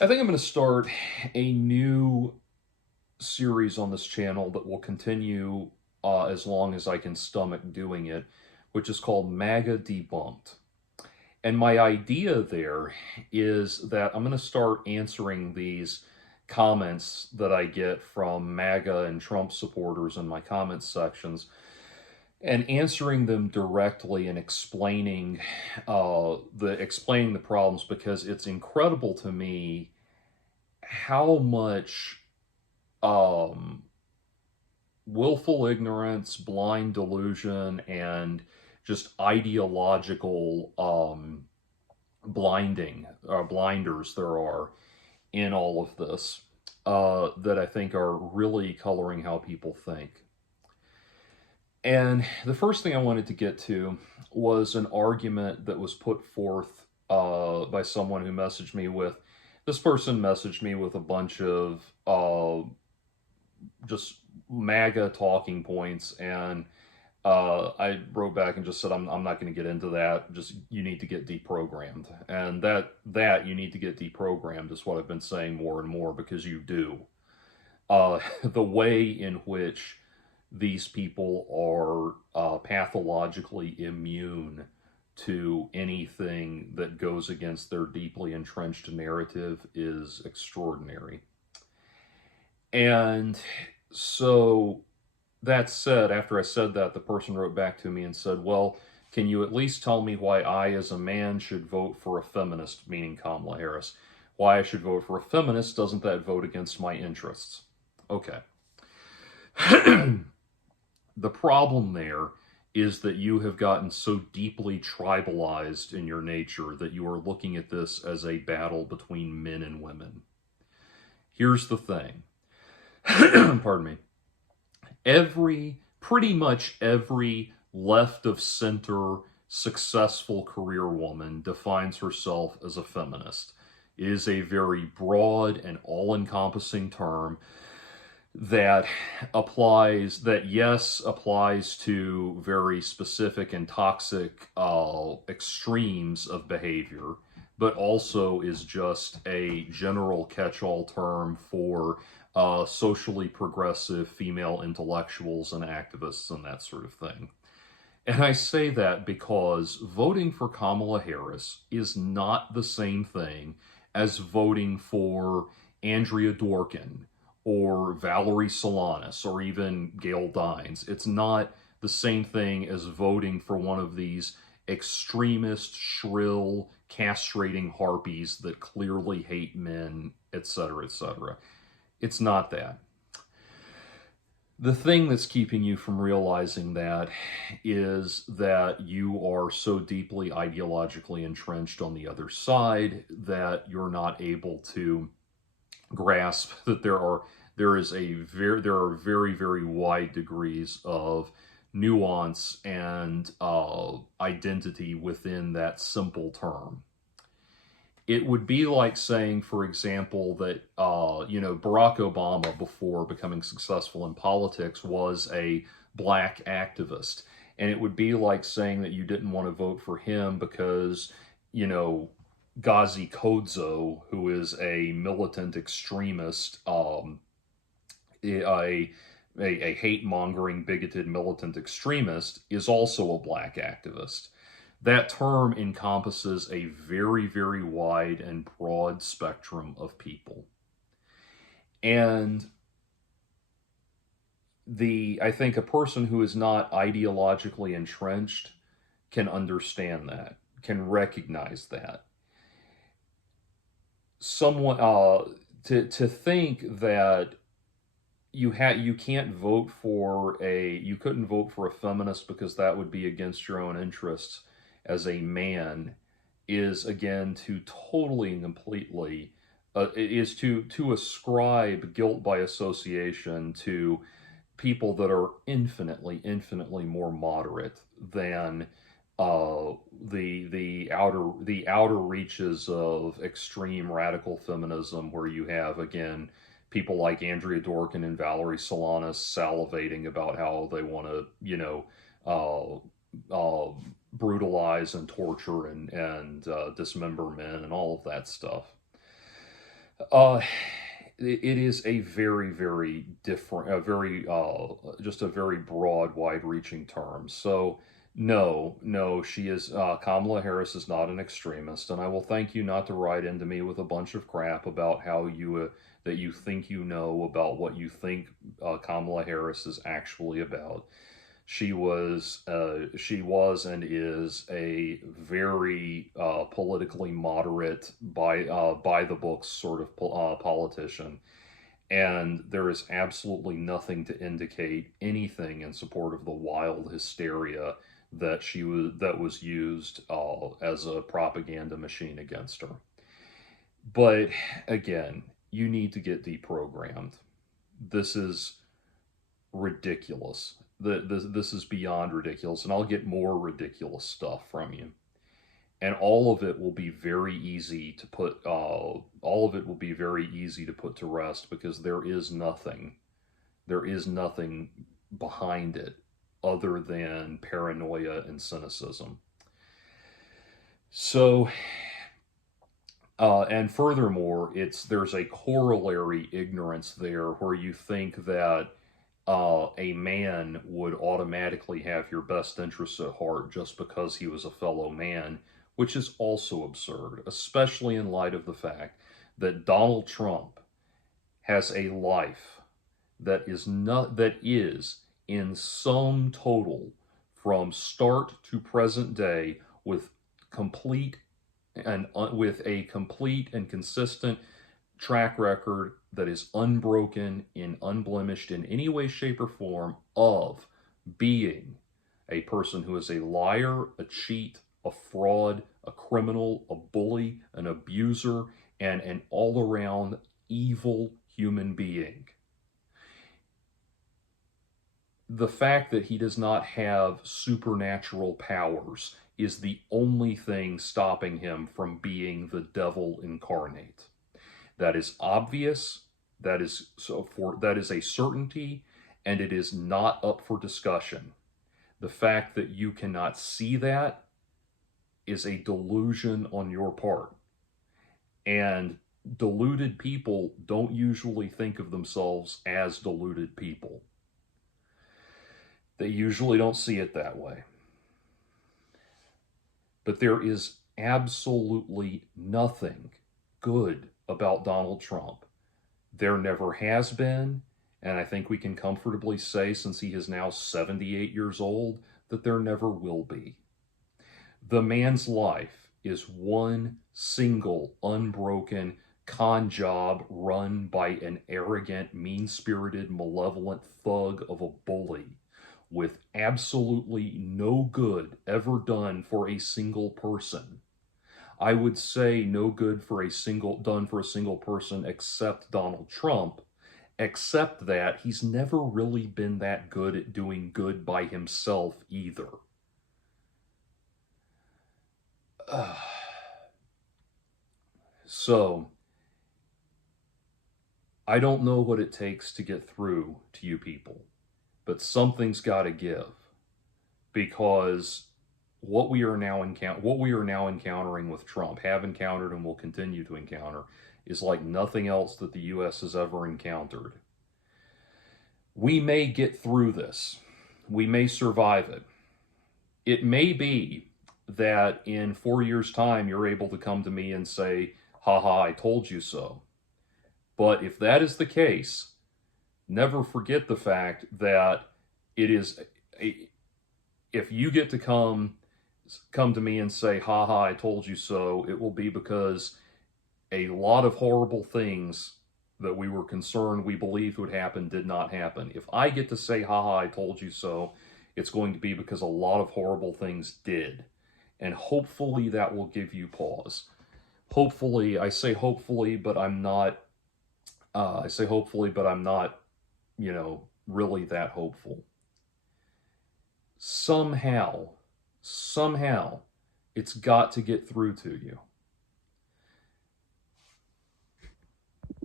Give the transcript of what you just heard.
I think I'm going to start a new series on this channel that will continue as long as I can stomach doing it, which is called MAGA Debunked. And my idea there is that I'm going to start answering these comments that I get from MAGA and Trump supporters in my comments sections and answering them directly and explaining the problems, because it's incredible to me how much um, willful ignorance, blind delusion, and just ideological blinders there are in all of this that I think are really coloring how people think. And the first thing I wanted to get to was an argument that was put forth by someone who messaged me with. This person messaged me with a bunch of just MAGA talking points, and I wrote back and just said, I'm not going to get into that. Just, you need to get deprogrammed, and that you need to get deprogrammed is what I've been saying more and more, because you do. The way in which these people are pathologically immune to anything that goes against their deeply entrenched narrative is extraordinary. And so, that said, after I said that, the person wrote back to me and said, well, can you at least tell me why I, as a man, should vote for a feminist, meaning Kamala Harris? Why I should vote for a feminist? Doesn't that vote against my interests? Okay. The problem there is that you have gotten so deeply tribalized in your nature that you are looking at this as a battle between men and women. Here's the thing. Pardon me. Pretty much every left of center successful career woman defines herself as a feminist. It is a very broad and all-encompassing term that applies to very specific and toxic extremes of behavior, but also is just a general catch-all term for socially progressive female intellectuals and activists and that sort of thing. And I say that because voting for Kamala Harris is not the same thing as voting for Andrea Dworkin or Valerie Solanas or even Gail Dines. It's not the same thing as voting for one of these extremist, shrill, castrating harpies that clearly hate men, etc., etc. It's not that. The thing that's keeping you from realizing that is that you are so deeply ideologically entrenched on the other side that you're not able to grasp that there are very, very wide degrees of nuance and identity within that simple term. It would be like saying, for example, that Barack Obama, before becoming successful in politics, was a black activist, and it would be like saying that you didn't want to vote for him because Ghazi Kodzo, who is a militant extremist, a hate-mongering, bigoted militant extremist, is also a black activist. That term encompasses a very, very wide and broad spectrum of people. And I think a person who is not ideologically entrenched can understand that, can recognize that. Someone to think that you couldn't vote for a feminist because that would be against your own interests as a man is, again, to totally and completely is to ascribe guilt by association to people that are infinitely more moderate than the outer reaches of extreme radical feminism, where you have, again, people like Andrea Dworkin and Valerie Solanas salivating about how they want to, brutalize and torture and dismember men and all of that stuff. Uh, it is a very, very different, a very, just a very broad, wide-reaching term. So, no, she is, Kamala Harris is not an extremist, and I will thank you not to write into me with a bunch of crap about how that you think you know about what you think Kamala Harris is actually about. She was and is a very politically moderate, by the books sort of politician, and there is absolutely nothing to indicate anything in support of the wild hysteria that was used as a propaganda machine against her. But again, you need to get deprogrammed. This is ridiculous. This is beyond ridiculous, and I'll get more ridiculous stuff from you. And all of it will be very easy to put. All of it will be very easy to put to rest because there is nothing. There is nothing behind it other than paranoia and cynicism. So, and furthermore, there's a corollary ignorance there where you think that a man would automatically have your best interests at heart just because he was a fellow man, which is also absurd, especially in light of the fact that Donald Trump has a life that is in sum total from start to present day complete with a complete and consistent track record that is unbroken and unblemished in any way, shape, or form of being a person who is a liar, a cheat, a fraud, a criminal, a bully, an abuser, and an all around evil human being. The fact that he does not have supernatural powers is the only thing stopping him from being the devil incarnate. That is obvious, that is a certainty, and it is not up for discussion. The fact that you cannot see that is a delusion on your part. And deluded people don't usually think of themselves as deluded people. They usually don't see it that way. But there is absolutely nothing good about Donald Trump. There never has been, and I think we can comfortably say, since he is now 78 years old, that there never will be. The man's life is one single, unbroken con job run by an arrogant, mean-spirited, malevolent thug of a bully with absolutely no good ever done for a single person. I would say no good done for a single person except Donald Trump, except that he's never really been that good at doing good by himself either. So, I don't know what it takes to get through to you people, but something's got to give, because what we are now encountering with Trump, have encountered and will continue to encounter, is like nothing else that the U.S. has ever encountered. We may get through this. We may survive it. It may be that in 4 years' time you're able to come to me and say, haha, I told you so. But if that is the case, never forget the fact that if you get to come to me and say, haha, I told you so, it will be because a lot of horrible things that we were concerned we believed would happen did not happen. If I get to say, haha, I told you so, it's going to be because a lot of horrible things did. And hopefully that will give you pause. Hopefully, I say hopefully, but I'm not, really that hopeful. Somehow, it's got to get through to you.